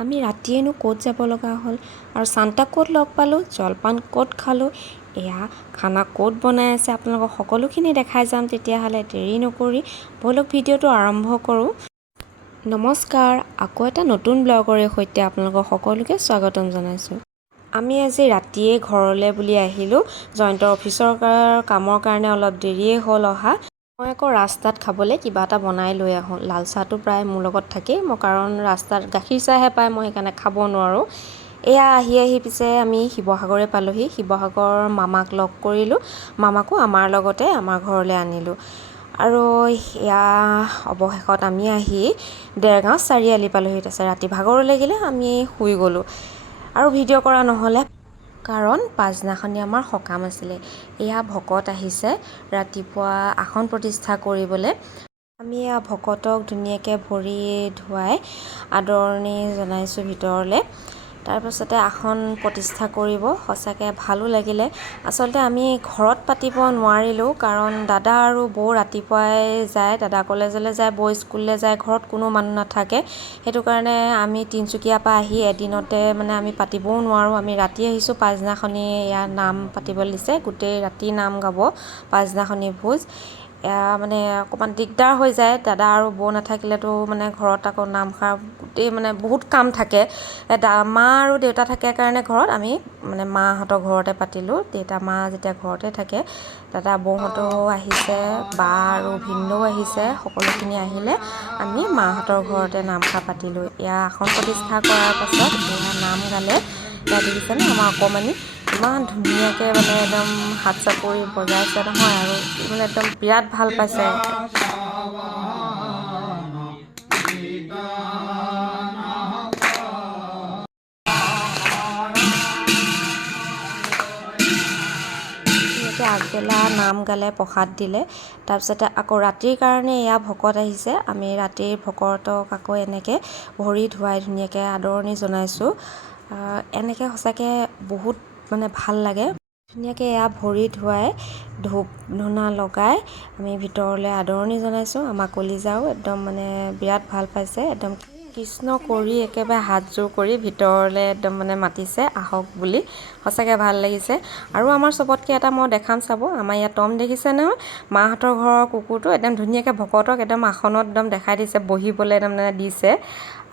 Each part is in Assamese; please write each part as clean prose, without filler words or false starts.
আমি ৰাতিয়েনো ক'ত যাব লগা হ'ল আৰু চান্তাক ক'ত লগ পালোঁ, জলপান ক'ত খালোঁ, এয়া খানা ক'ত বনাই আছে আপোনালোকক সকলোখিনি দেখাই যাম। তেতিয়াহ'লে দেৰি নকৰি ব'লক ভিডিঅ'টো আৰম্ভ কৰোঁ। নমস্কাৰ, আকৌ এটা নতুন ব্লগৰে সৈতে আপোনালোকক সকলোকে স্বাগতম জনাইছোঁ। আমি আজি ৰাতিয়ে ঘৰলৈ বুলি আহিলোঁ। জয়ন্তৰ অফিচৰ কামৰ কাৰণে অলপ দেৰিয়ে হ'ল অহা। মই আকৌ ৰাস্তাত খাবলৈ কিবা এটা বনাই লৈ আহোঁ। লাল চাহটো প্ৰায় মোৰ লগত থাকেই, মই কাৰণ ৰাস্তাত গাখীৰ চাহহে পায়, মই সেইকাৰণে খাব নোৱাৰোঁ। এয়া আহি পিছে আমি শিৱসাগৰে পালোঁহি। শিৱসাগৰ মামাক লগ কৰিলোঁ, মামাকো আমাৰ লগতে আমাৰ ঘৰলৈ আনিলোঁ। আৰু এয়া অৱশেষত আমি আহি দেৰগাঁও চাৰিআলি পালোঁহি। তাৰপিছত ৰাতি ভাগৰ লাগিলে, আমি শুই গ'লোঁ আৰু ভিডিঅ' কৰা নহ'লে, কাৰণ পাছদিনাখনি আমাৰ সকাম আছিলে। এয়া ভকত আহিছে ৰাতিপুৱা আসন প্ৰতিষ্ঠা কৰিবলৈ। আমি এয়া ভকতক ধুনীয়াকৈ ভৰি ধুৱাই আদৰণি জনাইছোঁ ভিতৰলৈ। তাৰপাছতে আসন প্ৰতিষ্ঠা কৰিব। সঁচাকৈ ভালো লাগিলে। আচলতে আমি ঘৰত পাতিব নোৱাৰিলোঁ, কাৰণ দাদা আৰু বৌ ৰাতিপুৱাই যায়, দাদা কলেজলৈ যায়, বৌ স্কুললৈ যায়, ঘৰত কোনো মানুহ নাথাকে। সেইটো কাৰণে আমি তিনিচুকীয়াৰ পৰা আহি এদিনতে আমি পাতিবও নোৱাৰোঁ। আমি ৰাতি আহিছোঁ, পাছদিনাখনি ইয়াত নাম পাতিবলৈ দিছে, গোটেই ৰাতি নাম গাব, পাছদিনাখনি ভোজ। এয়া অকণমান দিগদাৰ হৈ যায়, দাদা আৰু বৌ নাথাকিলেতো ঘৰত আকৌ নামষাৰ গোটেই বহুত কাম থাকে। মা আৰু দেউতা থাকে কাৰণে ঘৰত আমি মাহঁতৰ ঘৰতে পাতিলোঁ। দেউতা মা যেতিয়া ঘৰতে থাকে, দাদা বৌহঁতো আহিছে, বা আৰু ভিনদেউ আহিছে, সকলোখিনি আহিলে আমি মাহঁতৰ ঘৰতে নামষাৰ পাতিলোঁ। এয়া আসন প্ৰতিষ্ঠা কৰাৰ পাছত এয়া নাম গালে। এয়া দেখিছেনে আমাৰ অকণমানি ইমান ধুনীয়াকৈ একদম হাত চাপৰি বজাইছে নহয়, আৰু একদম বিৰাট ভাল পাইছে। আগবেলা নাম গালে, প্ৰসাদ দিলে। তাৰপিছতে আকৌ ৰাতিৰ কাৰণে এয়া ভকত আহিছে। আমি ৰাতিৰ ভকতক আকৌ এনেকৈ ভৰি ধুৱাই ধুনীয়াকৈ আদৰণি জনাইছোঁ। এনেকৈ সঁচাকৈ বহুত ভাল লাগে। ধুনীয়াকৈ এয়া ভৰি ধুৱাই ধূপ ধূনা লগাই আমি ভিতৰলৈ আদৰণি জনাইছোঁ। আমাৰ কলিজাও একদম বিৰাট ভাল পাইছে। একদম কৃষ্ণ কৰি একেবাৰে হাতযোৰ কৰি ভিতৰলৈ একদম মাতিছে আহক বুলি। সঁচাকৈ ভাল লাগিছে। আৰু আমাৰ চবতকৈ এটা মই দেখাম চাব, আমাৰ ইয়াত টম দেখিছে নহয়, মাহঁতৰ ঘৰৰ কুকুৰটো একদম ধুনীয়াকৈ ভকতক একদম আসনত একদম দেখাই দিছে, বহিবলৈ দিছে।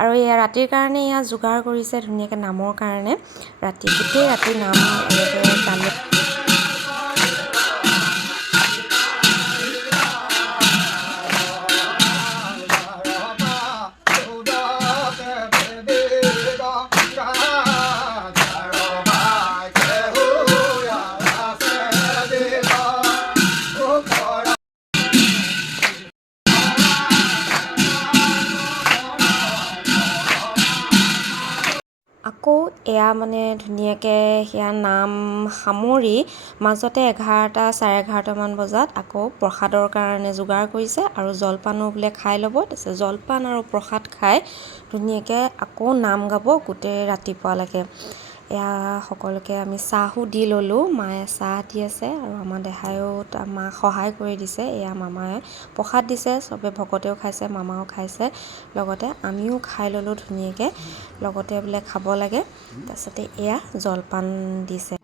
আৰু এয়া ৰাতিৰ কাৰণে এয়া যোগাৰ কৰিছে ধুনীয়াকৈ নামৰ কাৰণে। গোটেই ৰাতি নাম এনেকৈ গালে। আকৌ এয়া ধুনীয়াকৈ সেয়া নাম সামৰি মাজতে 11টা চাৰে 11টামান বজাত আকৌ প্ৰসাদৰ কাৰণে যোগাৰ কৰিছে, আৰু জলপানো বোলে খাই ল'ব। তাৰপিছত জলপান আৰু প্ৰসাদ খাই ধুনীয়াকৈ আকৌ নাম গাব গোটেই ৰাতিপুৱালৈকে। এয়া সকলোকে আমি চাহো দি ল'লোঁ, মায়ে চাহ দি আছে আৰু আমাৰ দেহায়ো মাক সহায় কৰি দিছে। এয়া মামায়ে প্ৰসাদ দিছে, চবে ভকতেও খাইছে, মামাও খাইছে, লগতে আমিও খাই ল'লোঁ ধুনীয়াকৈ। লগতে বোলে খাব লাগে। তাৰপিছতে এয়া জলপান দিছে।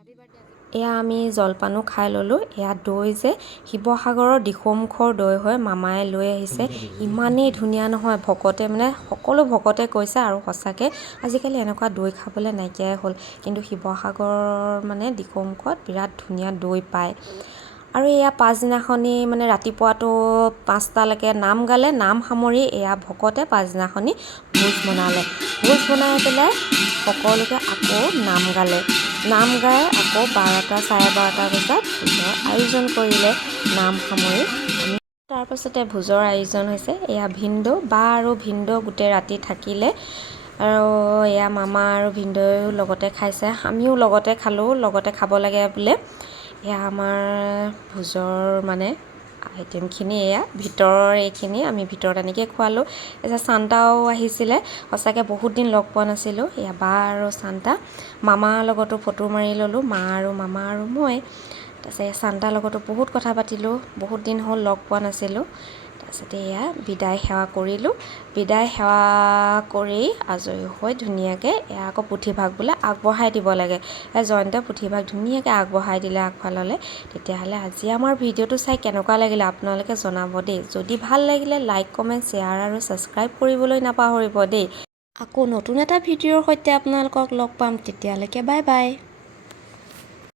এয়া আমি জলপানো খাই ল'লোঁ। এয়া দৈ যে শিৱসাগৰৰ দিখৌমুখৰ দৈ হয়, মামায়ে লৈ আহিছে। ইমানেই ধুনীয়া নহয়, ভকতে সকলো ভকতে কৈছে, আৰু সঁচাকৈ আজিকালি এনেকুৱা দৈ খাবলৈ নাইকিয়াই হ'ল, কিন্তু শিৱসাগৰৰ দিখৌমুখত বিৰাট ধুনীয়া দৈ পায়। আৰু এয়া পাছদিনাখনি ৰাতিপুৱাটো 5টালৈকে নাম গালে, নাম সামৰি এয়া ভকতে পাছদিনাখনি ভোজ বনালে। ভোজ বনাই পেলাই সকলোকে আকৌ নাম গালে। নাম গাই আকৌ 12টা চাৰে 12টা বজাত ভোজৰ আয়োজন কৰিলে। নাম সামৰি আমি তাৰপাছতে ভোজৰ আয়োজন হৈছে। এয়া ভিনদেউ, বা আৰু ভিনদেউ গোটেই ৰাতি থাকিলে, আৰু এয়া মামা আৰু ভিনদেউ লগতে খাইছে, আমিও লগতে খালোঁ, লগতে খাব লাগে বোলে। এয়া আমাৰ ভোজৰ আইটেমখিনি এয়া ভিতৰৰ এইখিনি আমি ভিতৰত এনেকৈ খোৱালোঁ। তাৰপিছত চান্তাও আহিছিলে, সঁচাকৈ বহুত দিন লগ পোৱা নাছিলোঁ। এয়া বা আৰু চান্তা, মামাৰ লগতো ফটো মাৰি ল'লোঁ, মা আৰু মামা আৰু মই। তাৰপিছত চান্তাৰ লগতো বহুত কথা পাতিলোঁ, বহুত দিন হ'ল লগ পোৱা নাছিলোঁ। তাৰপিছতে এয়া বিদায় সেৱা কৰিলোঁ। বিদায় সেৱা কৰি আজৰি হৈ ধুনীয়াকৈ এয়া আকৌ পুথিভাগ বোলে আগবঢ়াই দিব লাগে। জয়ন্তই পুথিভাগ ধুনীয়াকৈ আগবঢ়াই দিলে আগফাললৈ। তেতিয়াহ'লে আজি আমাৰ ভিডিঅ'টো চাই কেনেকুৱা লাগিলে আপোনালোকে জনাব দেই। যদি ভাল লাগিলে লাইক কমেণ্ট শ্বেয়াৰ আৰু ছাবস্ক্ৰাইব কৰিবলৈ নাপাহৰিব দেই। আকৌ নতুন এটা ভিডিঅ'ৰ সৈতে আপোনালোকক লগ পাম। তেতিয়ালৈকে বাই বাই।